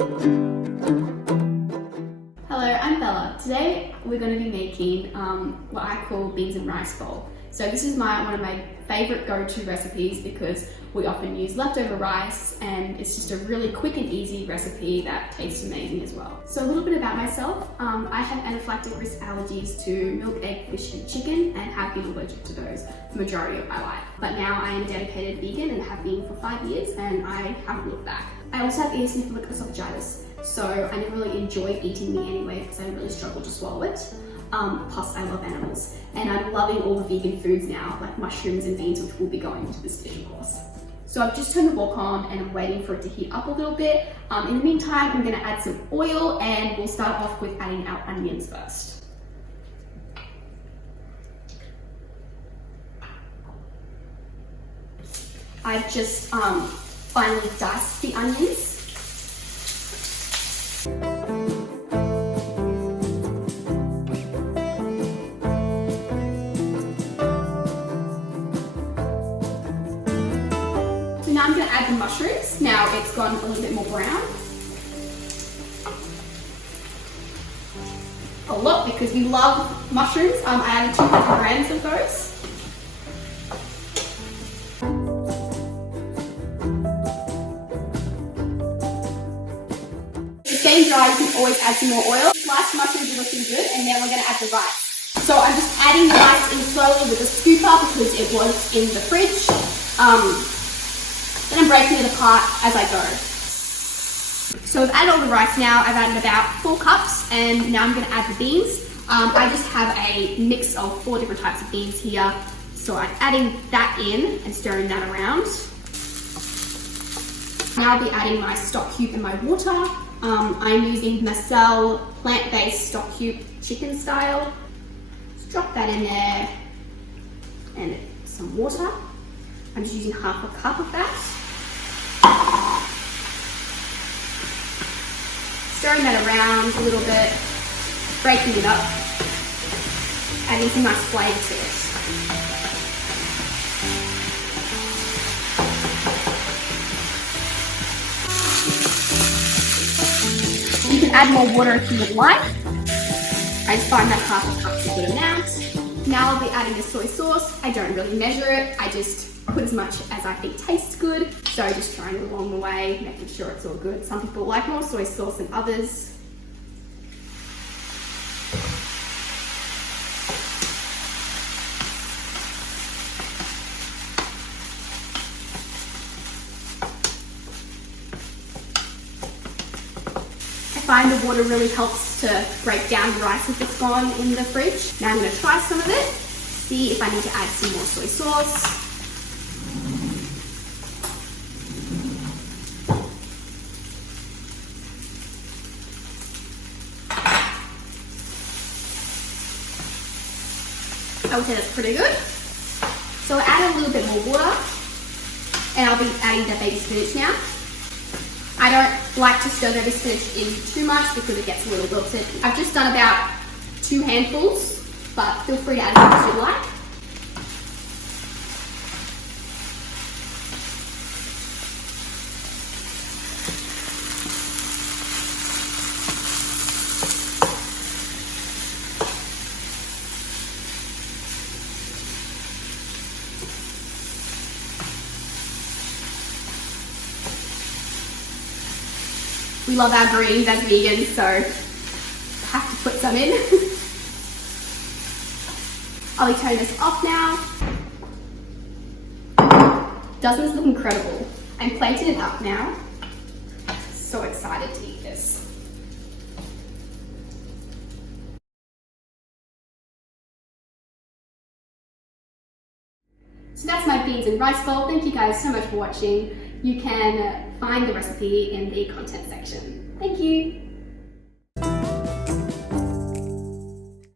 Hello, I'm Bella. Today we're going to be making what I call beans and rice bowl. So this is one of my favourite go-to recipes because we often use leftover rice, and it's just a really quick and easy recipe that tastes amazing as well. So a little bit about myself. I have anaphylactic risk allergies to milk, egg, fish and chicken, and have been allergic to those the majority of my life. But now I am a dedicated vegan and have been for 5 years, and I haven't looked back. I also have eosinophilic esophagitis, so I never really enjoy eating meat anyway because I really struggle to swallow it. Plus I love animals, and I'm loving all the vegan foods now, like mushrooms and beans, which will be going into this dish of course. So I've just turned the wok on and I'm waiting for it to heat up a little bit. In the meantime, I'm going to add some oil, and we'll start off with adding our onions first. I've just finally diced the onions. So now I'm going to add the mushrooms. Now it's gone a little bit more brown. A lot, because we love mushrooms. I added 200 grams of those. It's getting dry, you can always add some more oil. Sliced mushrooms are looking good, and then we're going to add the rice. So I'm just adding the rice in slowly with a scooper because it was in the fridge. Then I'm breaking it apart as I go. So I've added all the rice now. I've added about 4 cups, and now I'm going to add the beans. I just have a mix of 4 different types of beans here. So I'm adding that in and stirring that around. Now I'll be adding my stock cube and my water. I'm using Marcel plant-based stock cube chicken style. Just drop that in there, and some water. I'm just using half a cup of that. Stirring that around a little bit, breaking it up, adding some nice flavour to it. You can add more water if you would like. I just find that half a cup's a good amount. Now I'll be adding the soy sauce. I don't really measure it, I just put as much as I think tastes good. So just trying it along the way, making sure it's all good. Some people like more soy sauce than others. I find the water really helps to break down the rice if it's gone in the fridge. Now I'm going to try some of it, see if I need to add some more soy sauce. I would say that's pretty good. So I'll add a little bit more water, and I'll be adding the baby spinach now. I don't like to stir baby spinach in too much because it gets a little wilted. I've just done about 2 handfuls, but feel free to add as much as you like. We love our greens as vegans, so I have to put some in. I'll be turning this off now. Doesn't this look incredible? I'm plating it up now. So excited to eat this. So that's my beans and rice bowl. Thank you guys so much for watching. You can find the recipe in the content section. Thank you.